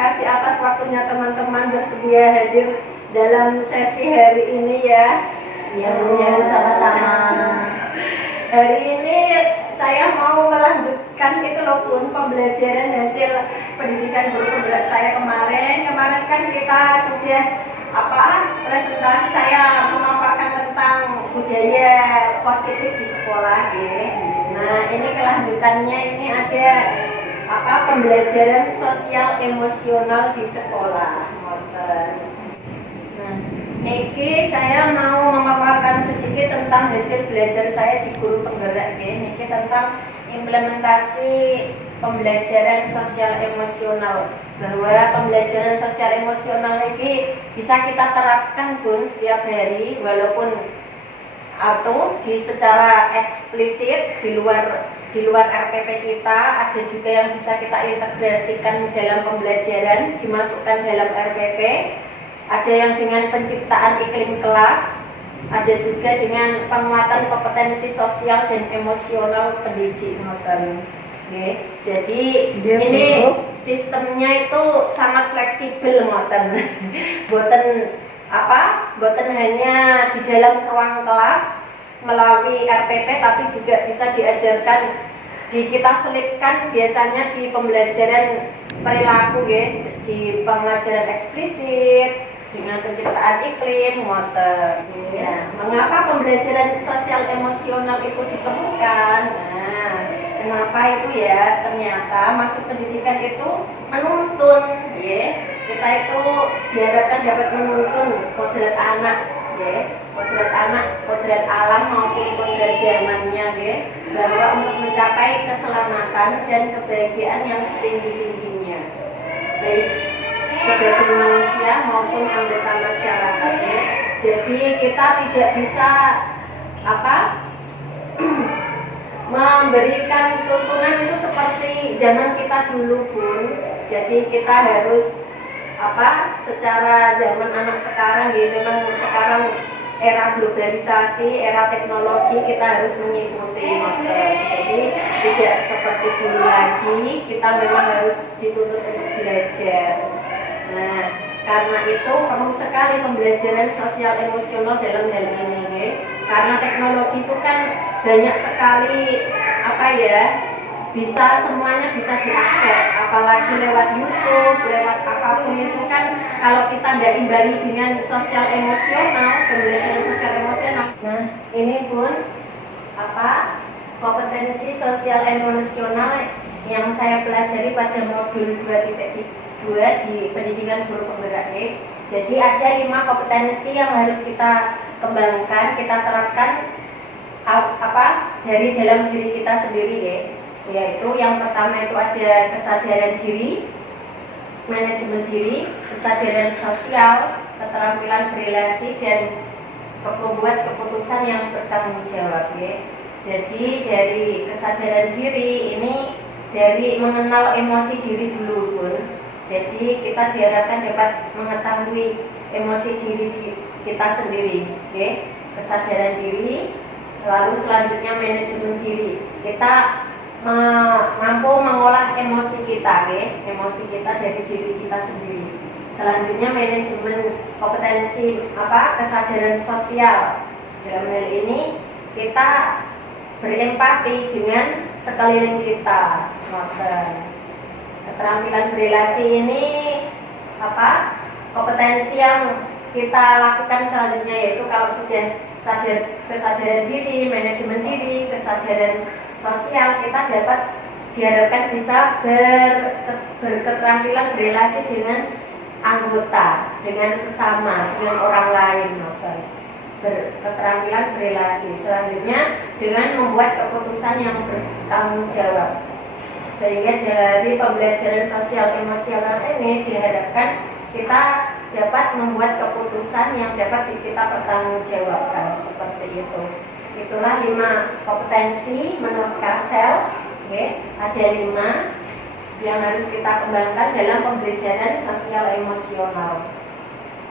kasih atas waktunya teman-teman bersedia hadir dalam sesi hari ini ya. Iya Bu, sama-sama. Hari ini saya mau melanjutkan itu loh Bun, pembelajaran hasil pendidikan guru penggerak saya kemarin. Kemarin kan kita sudah presentasi, saya memaparkan tentang budaya positif di sekolah ya. Nah, ini kelanjutannya, ini ada pembelajaran sosial emosional di sekolah. Nah, ini saya mau memaparkan sedikit tentang hasil belajar saya di guru penggerak ya. Ini tentang implementasi pembelajaran sosial emosional, bahwa pembelajaran sosial emosional ini bisa kita terapkan Bun setiap hari, walaupun atau secara eksplisit di luar RPP kita, ada juga yang bisa kita integrasikan dalam pembelajaran, dimasukkan dalam RPP. Ada yang dengan penciptaan iklim kelas, ada juga dengan penguatan kompetensi sosial dan emosional pendidik. Oke. Jadi ini sistemnya itu sangat fleksibel boten hanya di dalam ruang kelas melalui RPP, tapi juga bisa diajarkan, kita selipkan biasanya di pembelajaran perilaku ya, di pengajaran eksplisit dengan penciptaan iklim ya. Mengapa pembelajaran sosial emosional itu diperlukan? Nah, kenapa itu ya? Ternyata maksud pendidikan itu menuntun ya. Kita itu diharapkan dapat menuntun kodrat anak ya, kodrat alam maupun kodrat zamannya ya, bahwa untuk mencapai keselamatan dan kebahagiaan yang setinggi-tingginya, baik sebagai manusia maupun anggota masyarakat ya. Jadi kita tidak bisa memberikan tuntunan itu seperti zaman kita dulu Bun. Jadi kita harus secara zaman anak sekarang ya, memang sekarang era globalisasi, era teknologi, kita harus mengikuti. Jadi tidak seperti dulu lagi, kita memang harus dituntut untuk belajar. Nah, karena itu perlu sekali pembelajaran sosial emosional dalam hal ini ya. Karena teknologi itu kan banyak sekali semuanya bisa diakses, apalagi lewat YouTube, lewat apapun itu kan, kalau kita tidak imbangi dengan sosial emosional, pembelajaran sosial emosional. Nah, ini Bun, kompetensi sosial emosional yang saya pelajari pada modul 2.2 di pendidikan guru penggerak ya. Jadi ada 5 kompetensi yang harus kita kembangkan, kita terapkan dari dalam diri kita sendiri ya. Yaitu yang pertama itu ada kesadaran diri, manajemen diri, kesadaran sosial, keterampilan berelasi, dan membuat keputusan yang bertanggung jawab ya. Jadi dari kesadaran diri ini dari mengenal emosi diri dulu Bun. Jadi kita diharapkan dapat mengetahui emosi diri kita sendiri ya. Kesadaran diri, lalu selanjutnya manajemen diri. Kita mampu mengolah emosi kita ya, emosi kita dari diri kita sendiri. Selanjutnya manajemen kompetensi kesadaran sosial. Dalam hal ini kita berempati dengan sekeliling kita. Keterampilan berelasi ini kompetensi yang kita lakukan selanjutnya, yaitu kalau sudah kesadaran diri, manajemen diri, kesadaran sosial, kita diharapkan bisa berketerampilan berelasi dengan anggota, dengan sesama, dengan orang lain. Berketerampilan berelasi. Selanjutnya dengan membuat keputusan yang bertanggung jawab. Sehingga dari pembelajaran sosial emosional ini diharapkan kita dapat membuat keputusan yang dapat kita pertanggungjawabkan, seperti itu. Itulah 5 kompetensi menurut Kasel ya. Ada 5 yang harus kita kembangkan dalam pembelajaran sosial emosional.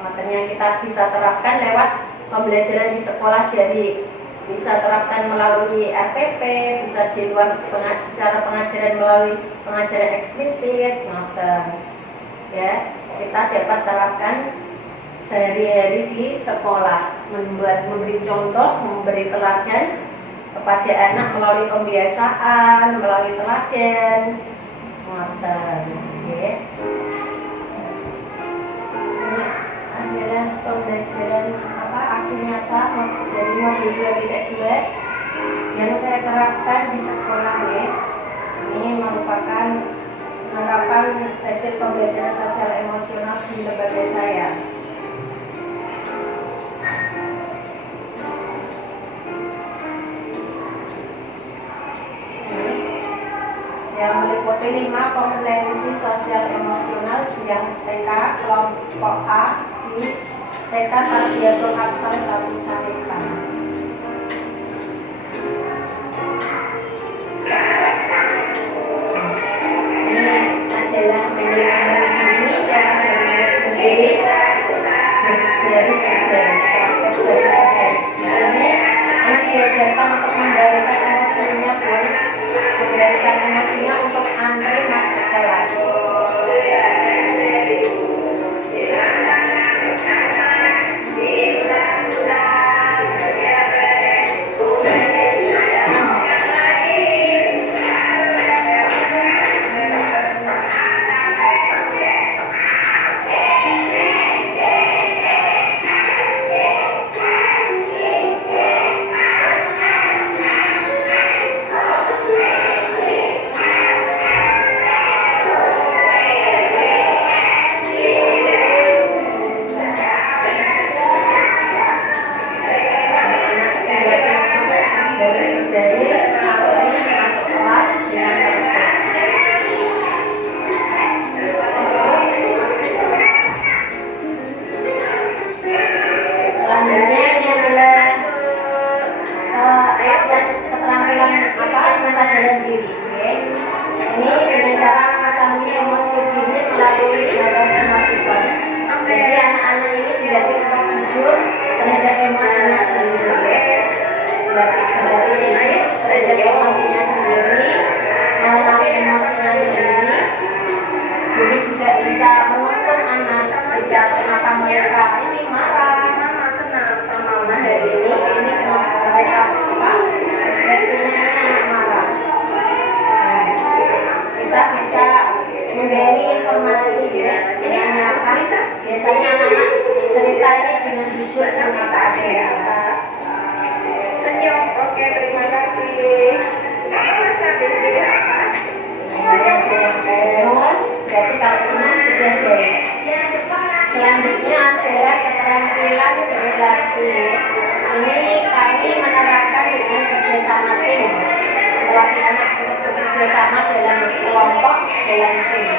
Makanya kita bisa terapkan lewat pembelajaran di sekolah, jadi bisa terapkan melalui RPP, bisa di luar secara pengajaran melalui pengajaran eksplisit. ya kita dapat terapkan sehari-hari di sekolah, memberi contoh, memberi teladan kepada anak melalui pembiasaan, melalui teladan. Ngoten nggih. Ini adalah pembelajaran aksi nyata dari modul 2.2 yang saya terapkan di sekolah ya. Ini merupakan penerapan hasil pembelajaran sosial emosional di lembaga saya. Yang meliputi 5 kompetensi sosial emosional yang TK kelompok A di TK Tarbiyatul Atfal 1 Sarekan. Ini adalah manajemen diri, cara dari manajemen diri bergaris, praktek garis. Di sini anak diajarkan untuk mengendalikan emosinya pun mengendalikan emosinya untuk antri masuk kelas. Biasanya anak-anak cerita ini dengan jujur mengapa adanya. Senyum, oke, terima kasih. Berarti kalau senyum sudah deh. Selanjutnya adalah keterampilan berrelasi. Ini kami menerapkan dengan kerjasama tim, melatih anak untuk bekerja sama dalam kelompok, dalam tim.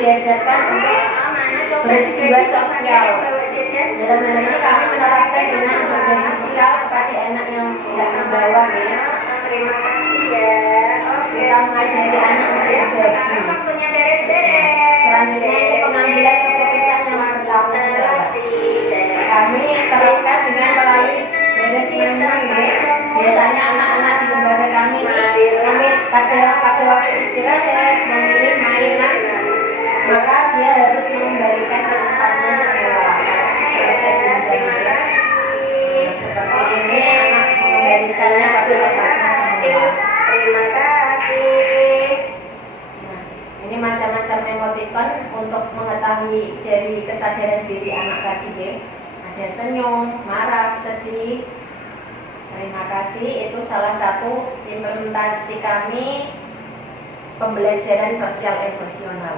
Diajarkan untuk berjiwa sosial. Dalam hal ini kami menerapkan dengan berbagi bekal kepada anak yang tidak terbawa ya. Terima kasih ya. Kita mengajari anak untuk berbagi. Selanjutnya ini pengambilan keputusan yang bertanggung jawab. Kami terapkan dengan melalui beres menenang ya. Biasanya anak-anak di lembaga kami ini kami pada waktu istirahat memilih mainan, maka dia harus mengembalikan ke tempatnya semula selesai belajarnya. Seperti ini anak mengembalikannya pada tempatnya semula. Terima kasih. Nah, ini macam-macam emoticon gambar untuk mengetahui dari kesadaran diri anak tadi ya. Ada senyum, marah, sedih. Terima kasih, itu salah satu implementasi kami pembelajaran sosial emosional.